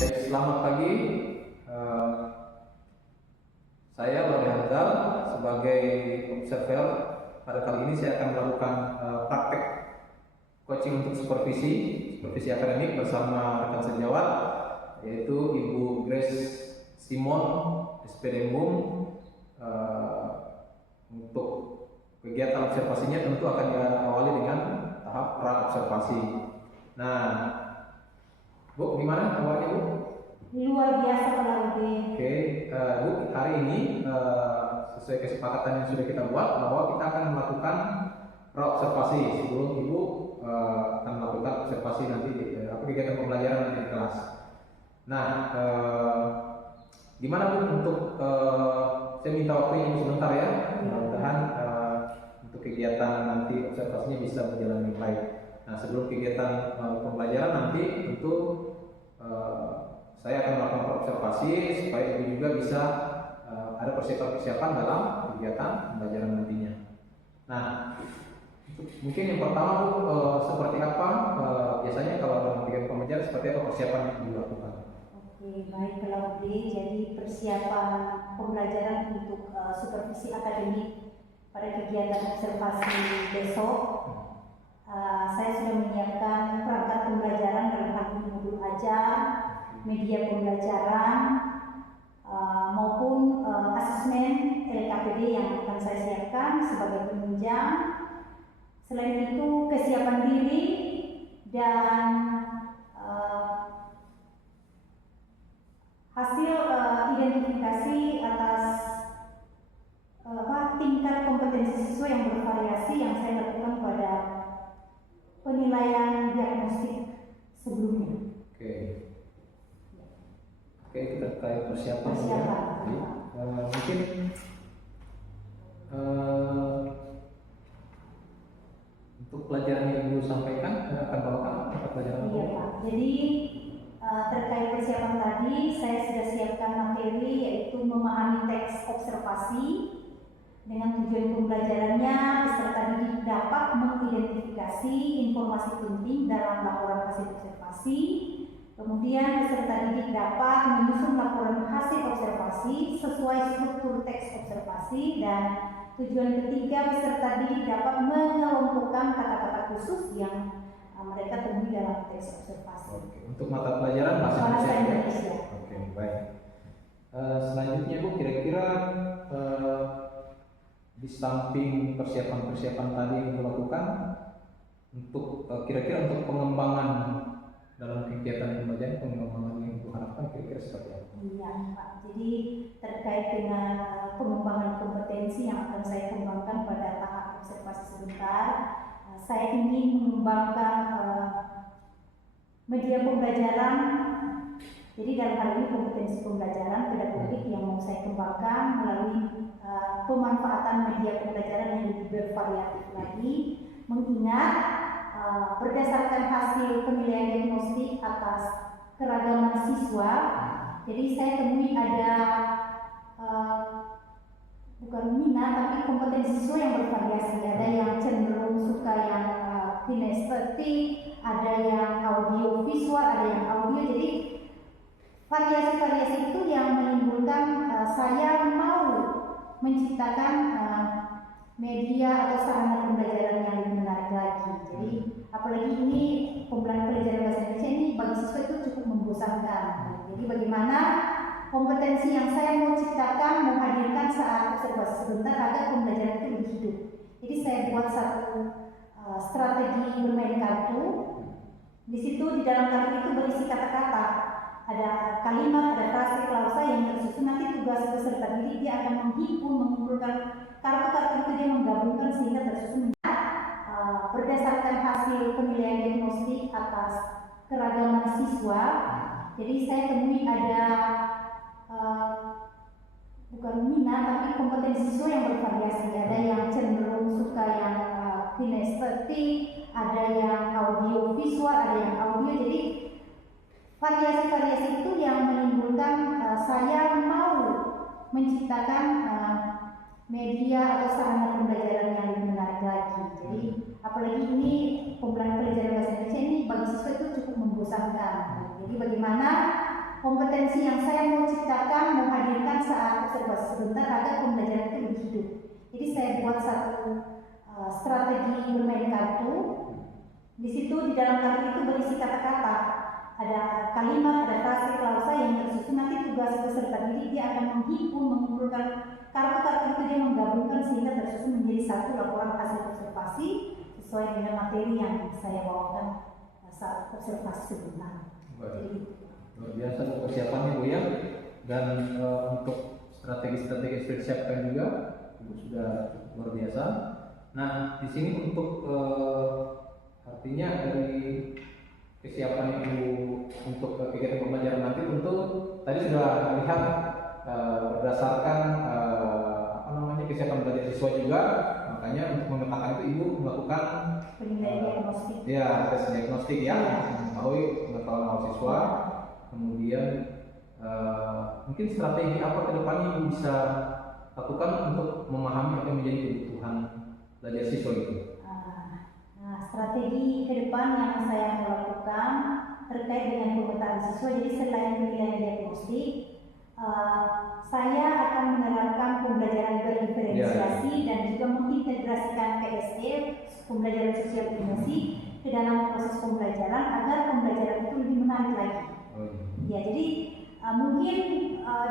Selamat pagi. Eh, saya Lode Hamzal sebagai observer. Pada kali ini saya akan melakukan praktek coaching untuk supervisi akademik bersama rekan sejawat, yaitu Ibu Grace Simon, SPD MUM. Untuk kegiatan observasinya tentu akan diawali dengan tahap pra-observasi. Nah, Bu, gimana kabarnya, Bu? Luar biasa Pak Ude. Oke, Bu, hari ini sesuai kesepakatan yang sudah kita buat bahwa kita akan melakukan pra-observasi sebelum Ibu akan melakukan observasi nanti kegiatan pembelajaran nanti di kelas. Nah, gimana Bu untuk saya minta waktu Ibu sebentar ya. Mudah-mudahan untuk kegiatan nanti observasinya bisa berjalan dengan baik. Nah, sebelum kegiatan pembelajaran nanti tentu saya akan melakukan observasi supaya Ibu juga bisa ada persiapan dalam kegiatan pembelajaran nantinya. Nah, mungkin yang pertama Bu, seperti apa biasanya kalau dalam kegiatan pembelajaran seperti apa persiapan yang dilakukan? Oke, baik Pak Ude. Jadi persiapan pembelajaran untuk supervisi akademik pada kegiatan observasi besok, saya sudah menyiapkan perangkat pembelajaran dalam hal ini modul ajar, media pembelajaran, maupun asesmen LKPD yang akan saya siapkan sebagai penunjang. Selain itu kesiapan diri dan hasil identifikasi atas tingkat kompetensi siswa yang bervariasi yang saya lakukan pada penilaian diagnostik sebelumnya. Oke, kita terkait persiapan. Mungkin untuk pelajaran yang Ibu sampaikan akan bawakan apa pelajaran? Iya Pak. Jadi terkait persiapan tadi saya sudah siapkan materi yaitu memahami teks observasi dengan tujuan pembelajarannya peserta didik dapat mengidentifikasi informasi penting dalam laporan hasil observasi. Kemudian peserta didik dapat menyusun laporan hasil observasi sesuai struktur teks observasi, dan tujuan ketiga peserta didik dapat mengelompokkan kata-kata khusus yang mereka temui dalam teks observasi. Oke, untuk mata pelajaran bahasa Indonesia. Oke, baik. Selanjutnya Bu, kira-kira di samping persiapan tadi yang dilakukan untuk kira-kira untuk pengembangan dalam kegiatan pembelajaran, pengembangan yang Ibu harapkan kira-kira seperti apa? Iya Pak, jadi terkait dengan pengembangan kompetensi yang akan saya kembangkan pada tahap observasi sebentar, saya ingin mengembangkan media pembelajaran. Jadi dalam hal ini kompetensi pembelajaran pedagogik yang mau saya kembangkan melalui pemanfaatan media pembelajaran yang lebih bervariatif lagi, mengingat berdasarkan hasil penilaian diagnostik atas keragaman siswa. Jadi saya temui ada bukan minat tapi kompetensi siswa yang bervariasi. Ada yang cenderung suka yang kinestetik, ada yang audio visual, ada yang audio. Jadi variasi-variasi itu yang menimbulkan saya mau menciptakan media atau sarana pembelajaran yang lebih menarik lagi. Jadi apalagi ini pembelajaran bahasa Indonesia ini bagi siswa itu cukup membosankan. Jadi bagaimana kompetensi yang saya mau ciptakan menghadirkan saat observasi sebentar agar pembelajaran itu lebih hidup. Jadi saya buat satu strategi bermain kartu. Di situ di dalam kartu itu berisi kata-kata. Ada kalimat, ada frase, klausa yang tersusun. Nanti tugas peserta didik dia akan menghimpun, mengumpulkan kartu-kartu itu, dia menggabungkan sehingga tersusun berdasarkan hasil penilaian diagnostik atas keragaman siswa. Jadi saya temui ada bukan minat tapi kompetensi siswa yang bervariasi. Ada yang cenderung suka yang kinestetik, ada yang audio visual, ada yang audio. Jadi variasi-variasi itu yang menimbulkan saya mau menciptakan media atau sarana pembelajaran yang lebih menarik lagi. Jadi apalagi ini pembelajaran bahasa Indonesia ini bagi siswa itu cukup membosankan. Jadi bagaimana kompetensi yang saya mau ciptakan, mau hadirkan saat observasi sebentar agar pembelajaran itu lebih hidup. Jadi saya buat satu strategi bermain kartu. Di situ di dalam kartu itu berisi kata-kata, ada kalimat, ada frase, klausa yang tersusun. Nanti tugas peserta didik dia akan menghimpun, mengumpulkan kartu-kartu itu, dia menggabungkan sehingga tersusun menjadi satu laporan hasil observasi sesuai dengan materi yang saya bawakan saat observasi sebentar. Jadi, luar biasa persiapannya Bu ya. Dan untuk strategi-strategi yang disiapkan juga Ibu sudah luar biasa. Nah, di sini untuk artinya dari kesiapan Ibu untuk kegiatan pembelajaran nanti tentu tadi sudah melihat berdasarkan kesiapan belajar siswa juga, makanya untuk memetakan itu Ibu melakukan penilaian diagnostik. Ya, tes diagnostik ya, mengetahui pengetahuan awal siswa, kemudian mungkin strategi apa ke depannya Ibu bisa lakukan untuk memahami apa yang menjadi kebutuhan belajar siswa itu. Nah, strategi ke depan yang saya mau lakukan terkait dengan pemetaan siswa, jadi selain penilaian diagnostik, saya akan menerapkan pembelajaran berdiferensiasi dan juga mengintegrasikan PSE, pembelajaran sosial emosi, ke dalam proses pembelajaran agar pembelajaran itu lebih menarik lagi. Ya, jadi mungkin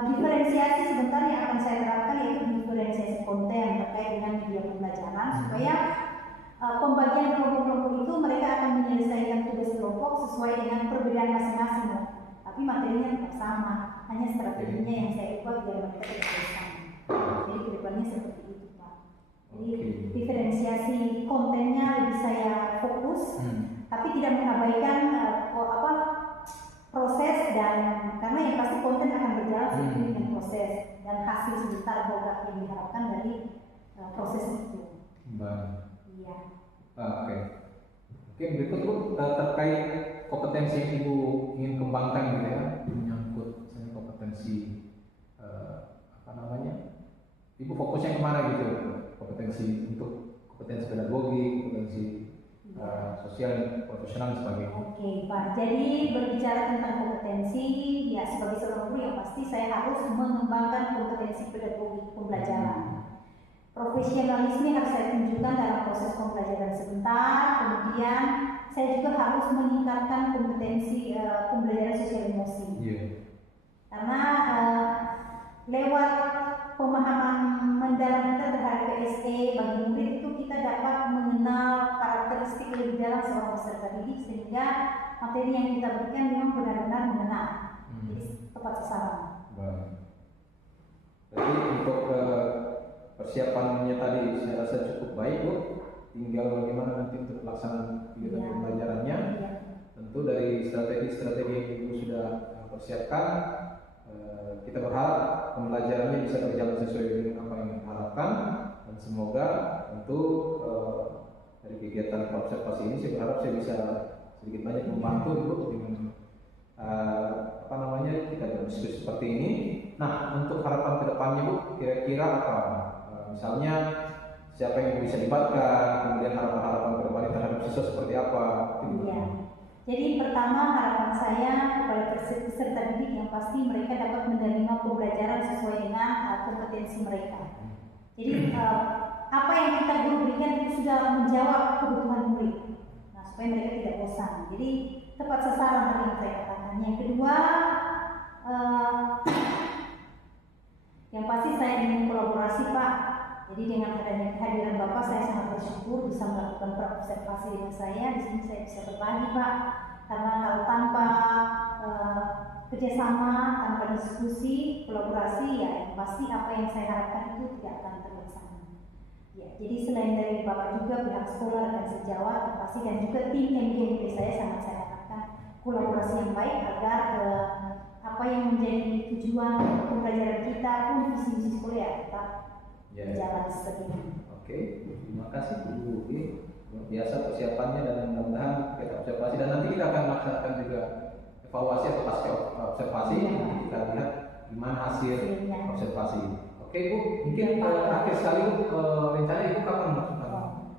diferensiasi sebentar yang akan saya terapkan yaitu diferensiasi konten terkait dengan media pembelajaran supaya pembagian kelompok-kelompok itu mereka akan menyelesaikan tugas kelompok sesuai dengan perbedaan masing-masing, tapi materinya tetap sama, hanya strateginya yang saya ubah biar mereka tidak sama. Jadi kedepannya seperti itu Pak. Jadi diferensiasi kontennya lebih saya fokus, tapi tidak mengabaikan proses, dan karena yang pasti konten akan berjalan seiring dengan proses dan hasil sebentar produk yang diharapkan dari proses itu. Baik. Iya. Oke. Oke, berikut Bu terkait kompetensi yang Ibu ingin kembangkan gitu ya, menyangkut kompetensi Ibu fokusnya kemana gitu? Kompetensi untuk kompetensi pedagogi, kompetensi sosial, profesional dan sebagainya. Oke Pak, jadi berbicara tentang kompetensi, ya sebagai seorang guru yang pasti saya harus mengembangkan kompetensi pedagogi pembelajaran. Profesionalisme harus saya tunjukkan dalam proses pembelajaran sebentar, kemudian saya juga harus meningkatkan kompetensi pembelajaran sosial emosi. Karena lewat pemahaman mendalam kita terhadap PSE bagi murid itu kita dapat mengenal karakteristik lebih dalam seorang peserta didik sehingga materi yang kita berikan memang benar-benar mengena, jadi tepat sasaran. Jadi untuk persiapannya tadi saya rasa cukup baik Bu. Tinggal bagaimana nanti untuk pelaksanaan kegiatan pembelajarannya. Tentu dari strategi-strategi yang Ibu sudah persiapkan, kita berharap pembelajarannya bisa berjalan sesuai dengan apa yang diharapkan, dan semoga tentu dari kegiatan observasi ini saya berharap saya bisa sedikit banyak membantu Ibu dengan kita berdiskusi seperti ini. Nah, untuk harapan kedepannya Bu, kira-kira apa? Misalnya siapa yang bisa dilibatkan, kemudian harapan-harapan kedepannya terhadap siswa seperti apa? Iya. Jadi pertama harapan saya kepada peserta didik yang pasti mereka dapat menerima pembelajaran sesuai dengan kompetensi mereka. Jadi apa yang kita guru berikan itu sudah menjawab kebutuhan murid. Nah, supaya mereka tidak bosan. Jadi tepat sasaran tadi yang saya katakan. Yang kedua, yang pasti saya ingin kolaborasi Pak. Jadi dengan adanya kehadiran Bapak saya sangat bersyukur bisa melakukan observasi dengan saya. Di sini saya bisa berbagi Pak. Karena kalau tanpa kerjasama, tanpa diskusi, kolaborasi, ya pasti apa yang saya harapkan itu tidak akan terlaksana. Ya, jadi selain dari Bapak juga pihak sekolah dan sejawat, pasti dan juga tim MGMP saya sangat saya harapkan kolaborasi yang baik agar apa yang menjadi tujuan pembelajaran kita pun visi-visi sekolah ya tetap jalan seperti ini. Oke, terima kasih Bu. Luar biasa persiapannya dan mudah-mudahan kita observasi dan nanti kita akan melaksanakan juga evaluasi atau pasca observasi. Kita lihat gimana hasil observasi. Oke Bu, mungkin akhir sekali Bu, rencana Ibu kapan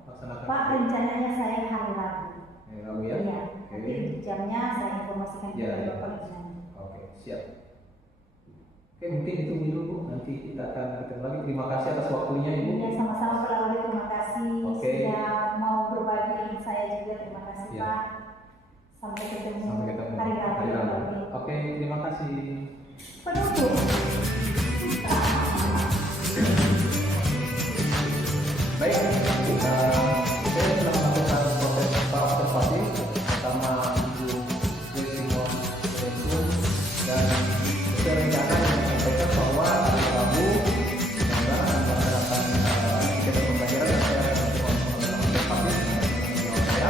melaksanakan? Pak, rencananya saya hari Rabu. Hari Rabu ya? Iya. Jadi jamnya saya informasikan kepada Bapak di sana. Oke, siap. Oke, mungkin itu dulu Bu. Nanti kita akan ketemu lagi. Terima kasih atas waktunya Ibu. Ya, sama-sama Pak Lauli, terima kasih Oke. sudah mau berbagi. Saya juga terima kasih Ya. Pak. Sampai ketemu, Sampai ketemu hari Rabu. hari Rabu. Oke, terima kasih. Penutup. Baik, saya sudah melakukan proses observasi bersama Ibu Desimo Renku dan sesuai rencana yang menyampaikan bahwa hari Rabu kita akan melaksanakan kegiatan pembelajaran yang saya lakukan observasi dengan saya.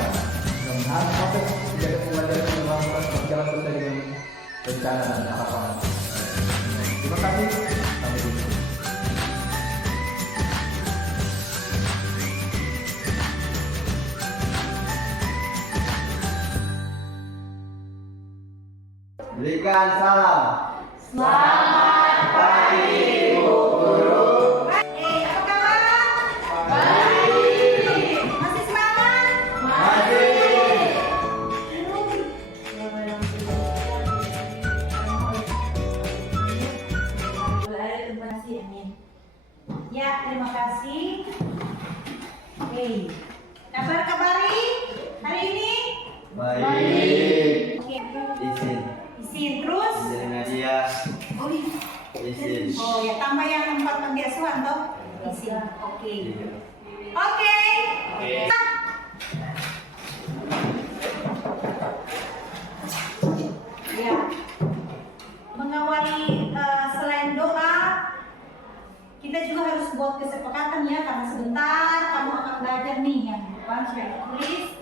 Mudah-mudahan proses kegiatan pembelajaran yang dilakukan berjalan sesuai dengan rencana dan harapan. Terima kasih. Sampai jumpa. Berikan salam. Selamat pagi Bu Guru. Apa kabar? Baik. Masih semangat? Ya, terima kasih. Oke. Kabar-kabari hari ini? Baik. Oke. Izin. Izin terus? Izin Nadia. Oh, iya. Izin. Oh ya, tambah yang 4 panti asuhan toh? Izin. Oke. Iya. Oke. Ya. Mengawali selain doa, kita juga harus buat kesepakatan ya, karena sebentar kamu akan belajar nih yang depan sudah ditulis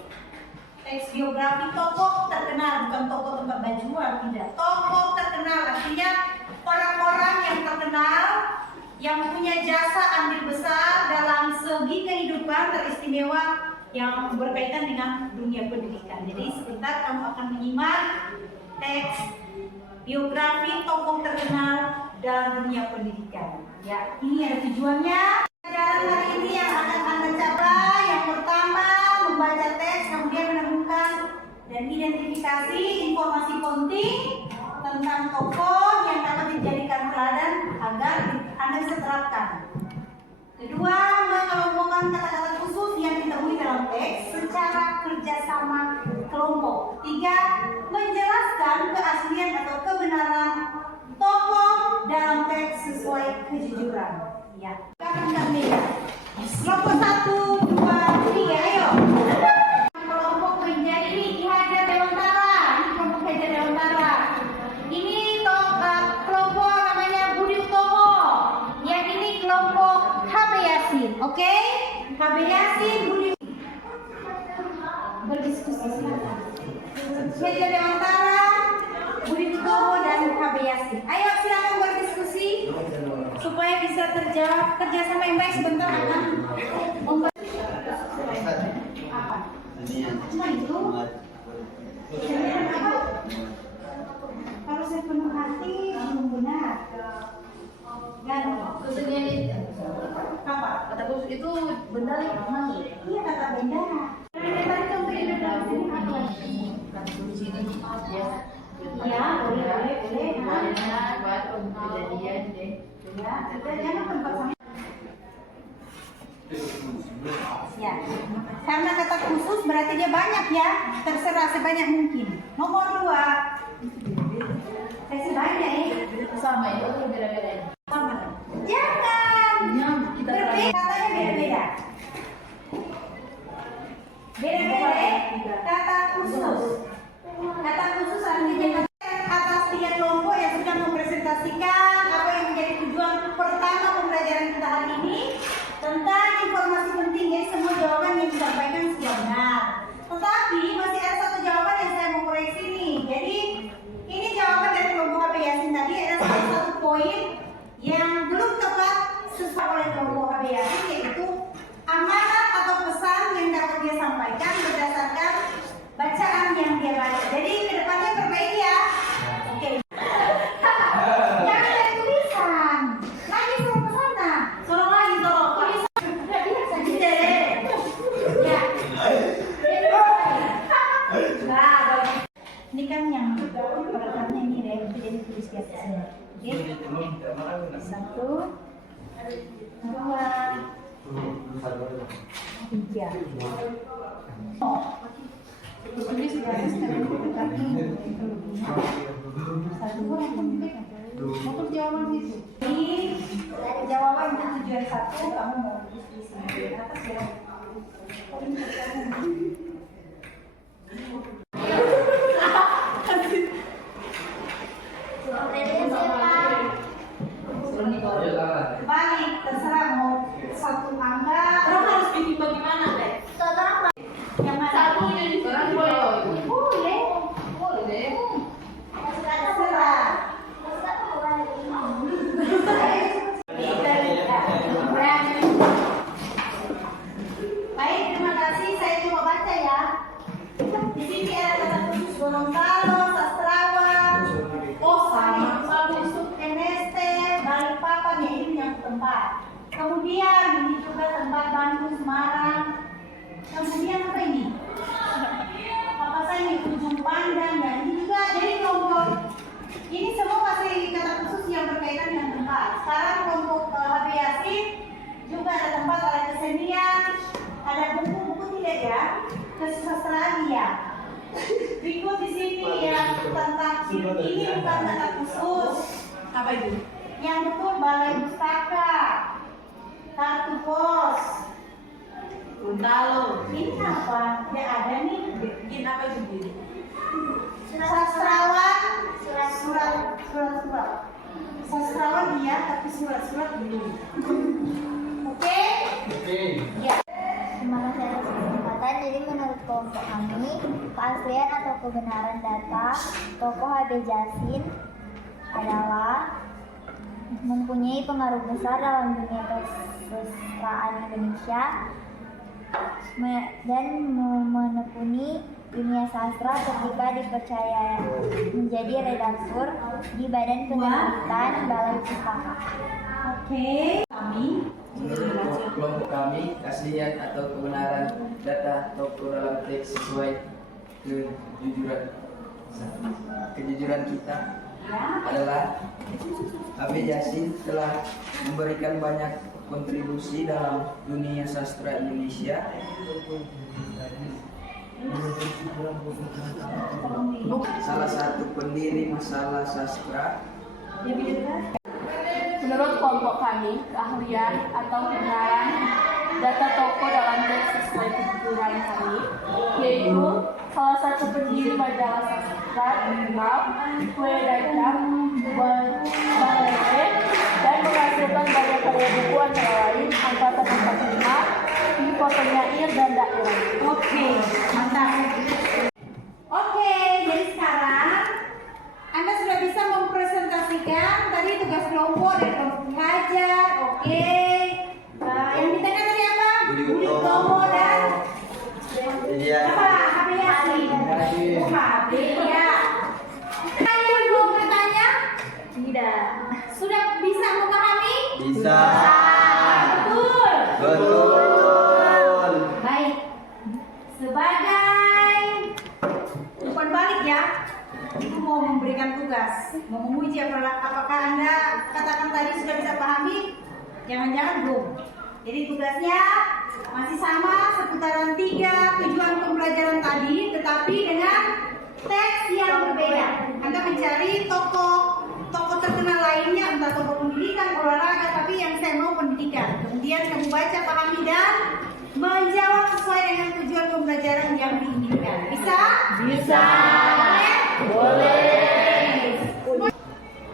teks biografi tokoh terkenal, bukan tokoh tempat baju jual, tidak. Tokoh terkenal artinya orang-orang yang terkenal yang punya jasa andil besar dalam segi kehidupan teristimewa yang berkaitan dengan dunia pendidikan. Jadi sebentar kamu akan menyimak teks biografi tokoh terkenal dalam dunia pendidikan. Ya, ini ada tujuannya. Pelajaran hari ini yang akan Anda capai, yang pertama membaca teks, kemudian menemukan dan identifikasi informasi penting tentang tokoh yang dapat dijadikan teladan agar Anda bisa terapkan. Kedua, mengelompokkan kata-kata khusus yang ditemui dalam teks secara kerjasama kelompok. Tiga, menjelaskan keaslian atau kebenaran tokoh dalam teks sesuai kejujuran. Ya. Kelompok 1, 2, 3, ayo. Kelompok menjadi ini Hajar Dewantara. Ini kelompok Hajar Dewantara. Ini kelompok namanya Budi Utomo. Yang ini kelompok HB Yasin. Oke? HB Yasin, Budi. Berdiskusi silakan. Hajar Dewantara, Budi Utomo dan HB Yasin. Ayo silakan berdiskusi supaya bisa terjawab. Kerjasama yang baik sebentar akan membuat apa? Cuma itu. Kalau saya penuh hati belum benar. Ganti. Khususnya ini Apa? kata khusus itu benar ya mana? Iya kata benda. Tadi kamu beda dalam sini apa lagi? Kata khusus ini ya. Ya, boleh. Banyak buat kejadian deh. Ya, kita jangan tempat sama. Ya, karena kata khusus berarti dia banyak ya. Terserah sebanyak mungkin. Nomor 2. Kasih banyak ya. Sama itu beda-beda. Sama. Jangan. Ya, kita Berbeda. Katanya beda-beda. Beda-beda ya. Kata khusus. Kata khusus artinya atas 3 kelompok yang sudah mempresentasikan apa yang menjadi tujuan pertama pembelajaran kita hari ini tentang informasi penting ya, semua jawaban yang disampaikan sudah benar. Tetapi masih ada satu jawaban yang saya mau koreksi nih. Jadi ini jawaban dari kelompok HB Yasin tadi ada satu poin yang belum tepat sesuai oleh kelompok HB Yasin, yaitu amanat atau pesan yang dapat dia sampaikan berdasarkan bacaan yang dia baca. Jadi kedepannya perbaiki ya. Oke. Jangan dari tulisan. Lagi suruh ke sana. Suruh lagi tolong. Tulisan. Udah biasa saja. Ya. Nah, ini kan yang peraturannya ini deh. Jadi tulis Satu, dua, tiga. Ini sudah ada sekarang tetapi satu dua mau jawaban itu. Ini jawaban untuk tujuan satu kamu mau tulis di sini atas ya. Balik, terserah mau satu angka. Orang harus bikin bagaimana deh? Yang mana? Satu ini orang boleh. Boleh. Boleh. Terserah. Baik, terima kasih. Saya coba baca ya. Di sini ada kata khusus Gorontalo, sastrawan, MST, Balikpapan, ya ini yang tempat. Kemudian ini juga tempat Bandung, Semarang. Kemudian apa ini? Apa saja ini? Ujung Pandang, ya ini juga. Jadi kelompok ini semua masih kata khusus yang berkaitan dengan tempat. Sekarang kelompok HB Yasin juga ada tempat, ada kesenian, ada buku-buku tidak ya? Kesusastraan ya. Berikut di sini yang tentang ini bukan kata khusus. Apa itu? Yang betul balai pustaka, kartu pos. Gorontalo. Ini apa? Tidak ada nih. Bikin apa itu? Sastrawan, surat. Sastrawan iya, tapi surat belum. Oke? Ya. Terima kasih atas kesempatan. Jadi menurut kelompok kami, keaslian atau kebenaran data tokoh HB Yasin adalah mempunyai pengaruh besar dalam dunia kesusastraan Indonesia dan menekuni dunia sastra ketika dipercaya menjadi redaktur di Badan Penerbitan Balai Pustaka. Oke. Kami Menurut kelompok kami, keaslian atau kebenaran data tokoh dalam teks sesuai kejujuran kita adalah HB Yasin telah memberikan banyak kontribusi dalam dunia sastra Indonesia. Salah satu pendiri masalah sastra. Menurut kelompok kami, keahlian atau kebenaran data tokoh dalam teks sesuai kejujuran kami, yaitu salah satu pendiri majalah sastra terkenal, Kue Dajjal, Balere, dan menghasilkan banyak karya buku antara lain Angkatan 45, Info Penyair, dan Daerah. Oke, mantap. Oke, jadi sekarang Anda sudah bisa mempresentasikan tadi tugas kelompok dan kelompok pengajar. Oke. Yang di tengah tadi apa? Budi Budi Utomo. Utomo dan Iya. apa? HB Yasin. Oh, HB ya. Tanya belum bertanya? Tidak. Sudah bisa memahami? Bisa. Betul. Betul. Baik. Sebagai umpan balik ya, Ibu mau memberikan tugas, mau menguji apakah Anda katakan tadi sudah bisa pahami? Jangan-jangan belum. Jadi tugasnya masih sama seputaran 3 tujuan pembelajaran tadi, tetapi dengan teks yang berbeda. Anda mencari tokoh terkenal lainnya, entah tokoh pendidikan, olahraga, tapi yang saya mau pendidikan. Kemudian kamu baca, pahami dan menjawab sesuai dengan tujuan pembelajaran yang diinginkan. Bisa? Bisa. Boleh.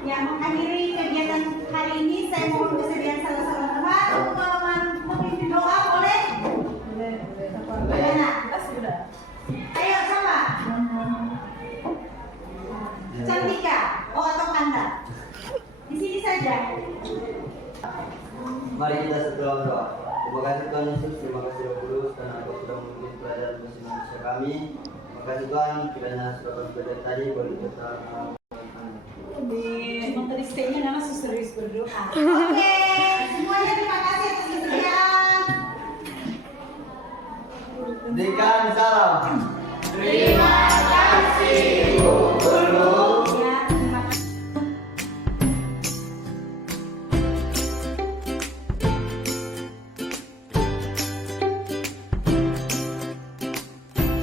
Yang mengakhiri kegiatan hari ini, saya mohon kesediaan salah-salah tempat untuk memimpin doa, boleh? Boleh. Nah, Sudah. ayo sama. Cantika, atau Anda. Di sini saja. Mari kita setelah berdoa. Terima kasih Tuhan Yesus, terima kasih Roh Kudus karena Engkau sudah memimpin pelajaran bahasa Indonesia kami. Terima kasih Tuhan, kiranya sudah belajar tadi boleh kita Di menteri stay-nya Nana serius berdoa. Oke,